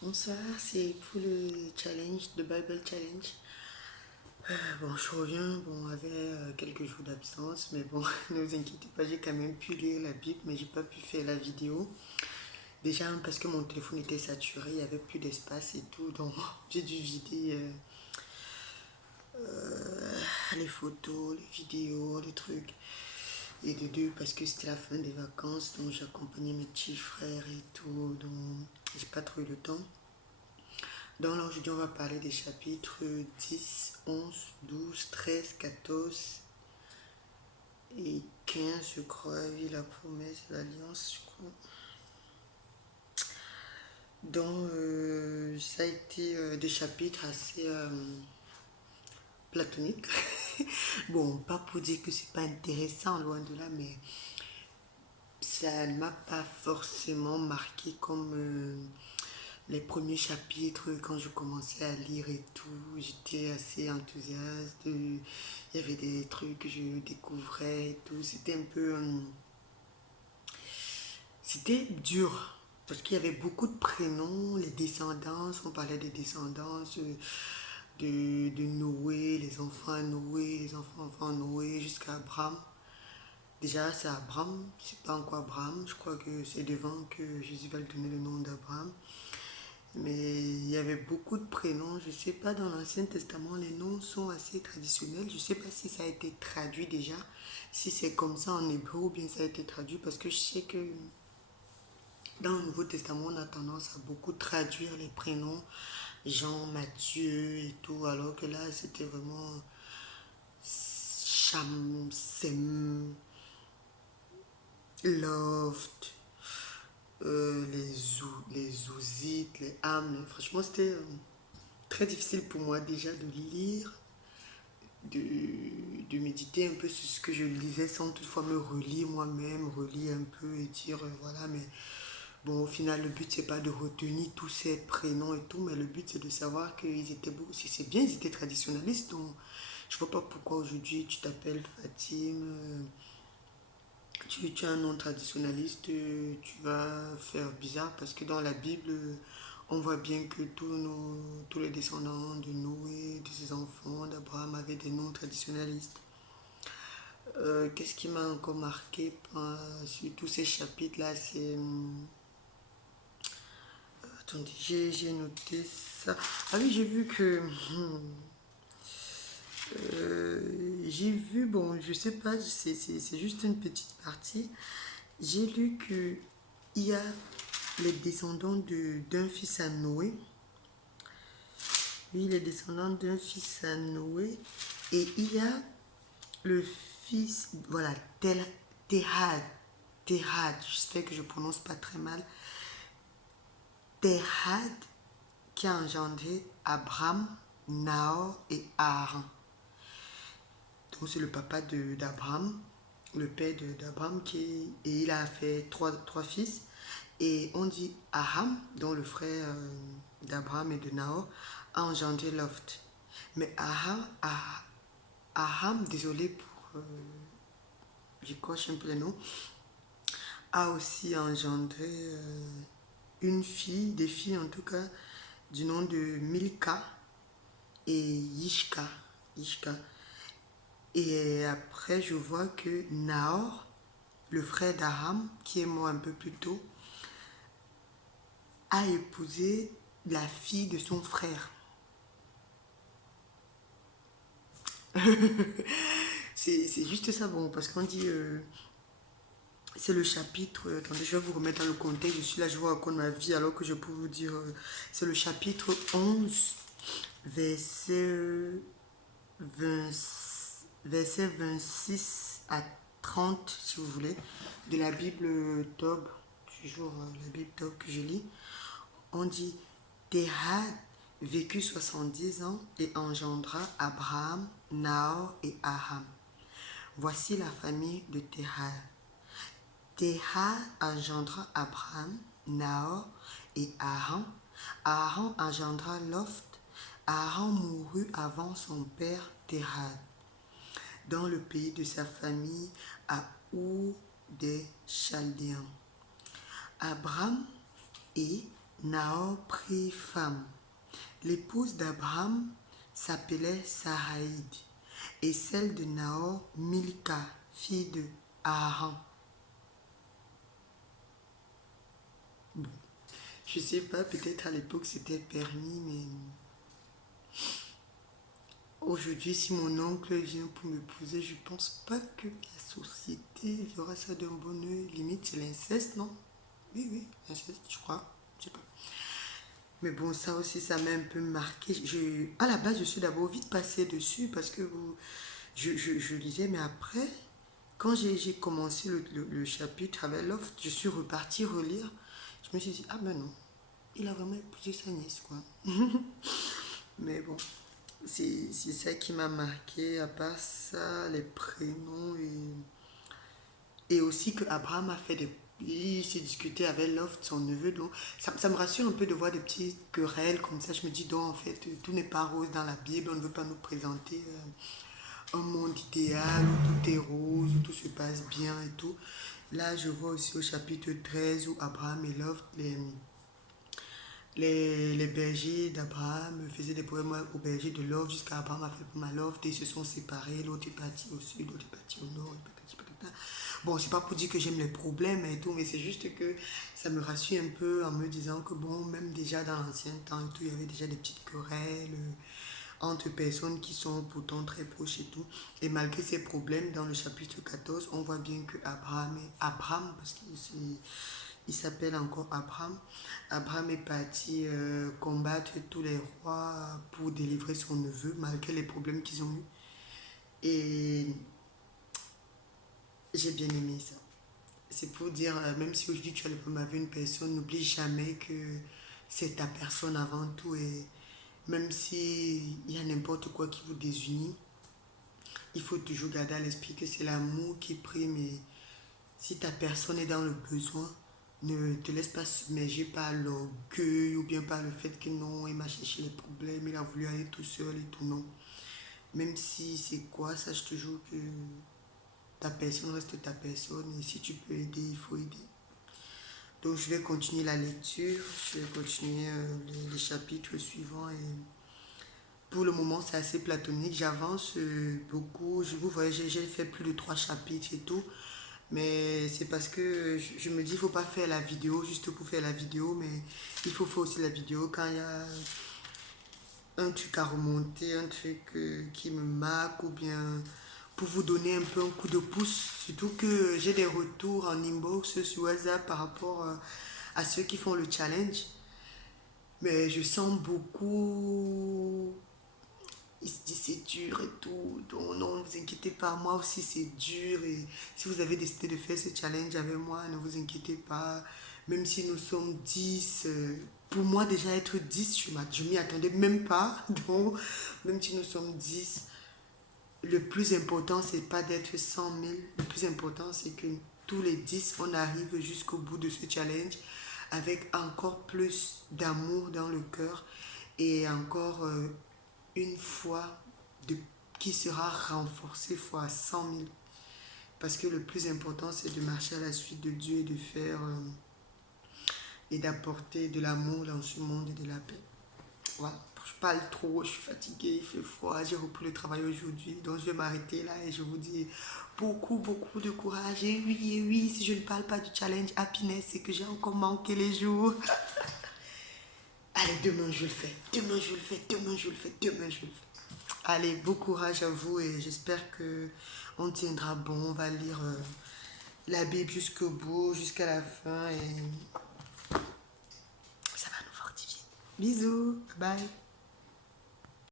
Bonsoir, c'est pour le challenge, le Bible Challenge. Bon, je reviens, bon, avec quelques jours d'absence, mais bon, ne vous inquiétez pas, j'ai quand même pu lire la Bible, mais j'ai pas pu faire la vidéo. Déjà parce que mon téléphone était saturé, il y avait plus d'espace et tout, donc j'ai dû vider les photos, les vidéos, les trucs. Et de deux, parce que c'était la fin des vacances, donc j'accompagnais mes petits frères et tout, donc j'ai pas trop eu le temps. Donc là, aujourd'hui, on va parler des chapitres 10, 11, 12, 13, 14 et 15, je crois. Oui, la promesse, l'alliance, je crois. Donc, ça a été des chapitres assez platoniques. Bon, pas pour dire que c'est pas intéressant, loin de là, mais ça ne m'a pas forcément marqué comme les premiers chapitres, quand je commençais à lire et tout, j'étais assez enthousiaste. Il y avait des trucs que je découvrais et tout. C'était un peu... c'était dur. Parce qu'il y avait beaucoup de prénoms, les descendances, on parlait des descendances de Noé, les enfants Noé, les enfants Noé, jusqu'à Abraham. Déjà, c'est Abraham, c'est pas encore Abraham. Je crois que c'est devant que Jésus va lui donner le nom d'Abraham. Mais il y avait beaucoup de prénoms. Je ne sais pas, dans l'Ancien Testament, les noms sont assez traditionnels. Je ne sais pas si ça a été traduit déjà, si c'est comme ça en hébreu ou bien ça a été traduit, parce que je sais que dans le Nouveau Testament, on a tendance à beaucoup traduire les prénoms, Jean, Matthieu et tout, alors que là, c'était vraiment Cham, Sem, Loft, les Zouzites, les Ham. Franchement, c'était très difficile pour moi déjà de lire, de, de méditer un peu sur ce que je lisais sans toutefois me relire moi-même, relire un peu et dire voilà, mais bon, au final, le but c'est pas de retenir tous ces prénoms et tout, mais le but c'est de savoir qu'ils étaient beaux. Si c'est bien, ils étaient traditionnalistes, donc je vois pas pourquoi aujourd'hui tu t'appelles Fatim, tu as un nom traditionnaliste, tu vas faire bizarre parce que dans la Bible, on voit bien que tous les descendants de Noé, de ses enfants, d'Abraham avaient des noms traditionnalistes. Qu'est-ce qui m'a encore marqué sur tous ces chapitres-là? C'est. Attendez, j'ai noté ça. Ah oui, j'ai vu que. J'ai vu, bon, je sais pas, c'est juste une petite partie. J'ai lu que il y a les descendants d'un fils à Noé. Oui, les descendants d'un fils à Noé. Et il y a le fils, voilà, Terad. Terad, j'espère que je prononce pas très mal. Terad qui a engendré Abraham, Nahor et Haran. Donc c'est le papa d'Abraham, le père d'Abraham, et il a fait trois fils. Et on dit Aham, dont le frère d'Abraham et de Nahor, a engendré Loft. Mais Aham, désolé pour... j'écorche un peu les noms, a aussi engendré une fille, des filles en tout cas, du nom de Milka et Yishka. Yishka. Et après, je vois que Nahor, le frère d'Aram, qui est mort un peu plus tôt, a épousé la fille de son frère. C'est juste ça, bon, parce qu'on dit, c'est le chapitre, attendez, je vais vous remettre dans le contexte, je suis là, je vous raconte ma vie, alors que je peux vous dire, c'est le chapitre 11, verset, 20, verset 26 à 30, si vous voulez, de la Bible Tob, toujours la Bible Tob que je lis. On dit, Terad vécut 70 ans et engendra Abraham, Nahor et Aram. Voici la famille de Terad. Terad engendra Abraham, Nahor et Haran. Haran engendra Loft. Haran mourut avant son père Terad, dans le pays de sa famille à Our des Chaldéens. Abraham et Nahor prit femme. L'épouse d'Abraham s'appelait Saraïd et celle de Nahor, Milka, fille de Haran. Bon, je sais pas, peut-être à l'époque c'était permis, mais aujourd'hui, si mon oncle vient pour m'épouser, je pense pas que la société verra ça d'un bon oeil. Limite, c'est l'inceste, non? Oui, oui, l'inceste, je crois. Je sais pas. Mais bon, ça aussi, ça m'a un peu marqué. À la base, je suis d'abord vite passée dessus parce que je lisais, mais après, quand j'ai commencé le chapitre avec l'offre, je suis repartie relire. Je me suis dit, ah ben non, il a vraiment épousé sa nièce, quoi. Mais bon, c'est ça qui m'a marqué. À part ça, les prénoms et aussi que Abraham a fait des. Il s'est discuté avec Lot, son neveu. Donc, ça me rassure un peu de voir des petites querelles comme ça. Je me dis, donc, en fait, tout n'est pas rose dans la Bible. On ne veut pas nous présenter un monde idéal où tout est rose, où tout se passe bien et tout. Là, je vois aussi au chapitre 13 où Abraham et Lot, les bergers d'Abraham faisaient des problèmes aux bergers de Lot jusqu'à Abraham a fait pour ma Lot et ils se sont séparés. L'autre est parti au sud, l'autre est parti au nord. Et patati patata. Bon, c'est pas pour dire que j'aime les problèmes et tout, mais c'est juste que ça me rassure un peu en me disant que bon, même déjà dans l'ancien temps et tout, il y avait déjà des petites querelles entre personnes qui sont pourtant très proches et tout. Et malgré ces problèmes, dans le chapitre 14, on voit bien que Abraham, parce qu'il s'appelle encore Abraham, Abraham est parti combattre tous les rois pour délivrer son neveu, malgré les problèmes qu'ils ont eus. Et j'ai bien aimé ça. C'est pour dire, même si aujourd'hui tu as le problème avec une personne, n'oublie jamais que c'est ta personne avant tout. Et même s'il y a n'importe quoi qui vous désunit, il faut toujours garder à l'esprit que c'est l'amour qui prime. Et si ta personne est dans le besoin, ne te laisse pas submerger par l'orgueil ou bien par le fait que non, il m'a cherché les problèmes, il a voulu aller tout seul et tout, non. Même si c'est quoi, sache toujours que ta personne reste ta personne et si tu peux aider, il faut aider. Donc je vais continuer la lecture, je vais continuer les chapitres suivants et pour le moment c'est assez platonique, j'avance beaucoup, vous voyez j'ai fait plus de 3 chapitres et tout, mais c'est parce que je me dis il ne faut pas faire la vidéo juste pour faire la vidéo, mais il faut faire aussi la vidéo quand il y a un truc à remonter, un truc qui me marque ou bien pour vous donner un peu un coup de pouce. Surtout que j'ai des retours en inbox sur WhatsApp par rapport à ceux qui font le challenge. Mais je sens beaucoup. Ils se disent c'est dur et tout. Donc non, ne vous inquiétez pas. Moi aussi c'est dur. Et si vous avez décidé de faire ce challenge avec moi, ne vous inquiétez pas. Même si nous sommes 10 pour moi déjà être 10 je m'y attendais même pas. Donc même si nous sommes 10 le plus important, c'est pas d'être 100 000. Le plus important, c'est que tous les 10 on arrive jusqu'au bout de ce challenge avec encore plus d'amour dans le cœur et encore une foi de, qui sera renforcée fois 100 000. Parce que le plus important, c'est de marcher à la suite de Dieu et de faire et d'apporter de l'amour dans ce monde et de la paix. Voilà. Je parle trop, je suis fatiguée, il fait froid, j'ai repris le travail aujourd'hui, donc je vais m'arrêter là et je vous dis beaucoup de courage. Et oui, si je ne parle pas du challenge happiness, c'est que j'ai encore manqué les jours. Allez, demain je le fais, demain je le fais, demain je le fais, demain je le fais. Allez, bon courage à vous et j'espère que on tiendra bon, on va lire la Bible jusqu'au bout, jusqu'à la fin et ça va nous fortifier. Bisous, bye.